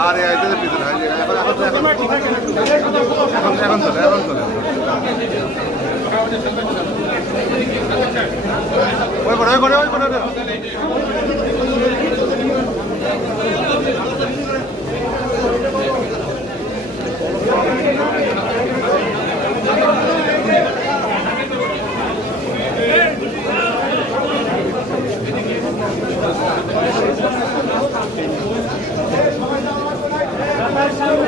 আর আইতে পিছনে এখন এখন এখন এখন চলে এখন চলে। ওই বড় ওই বড় ওই বড় Arkadaşlar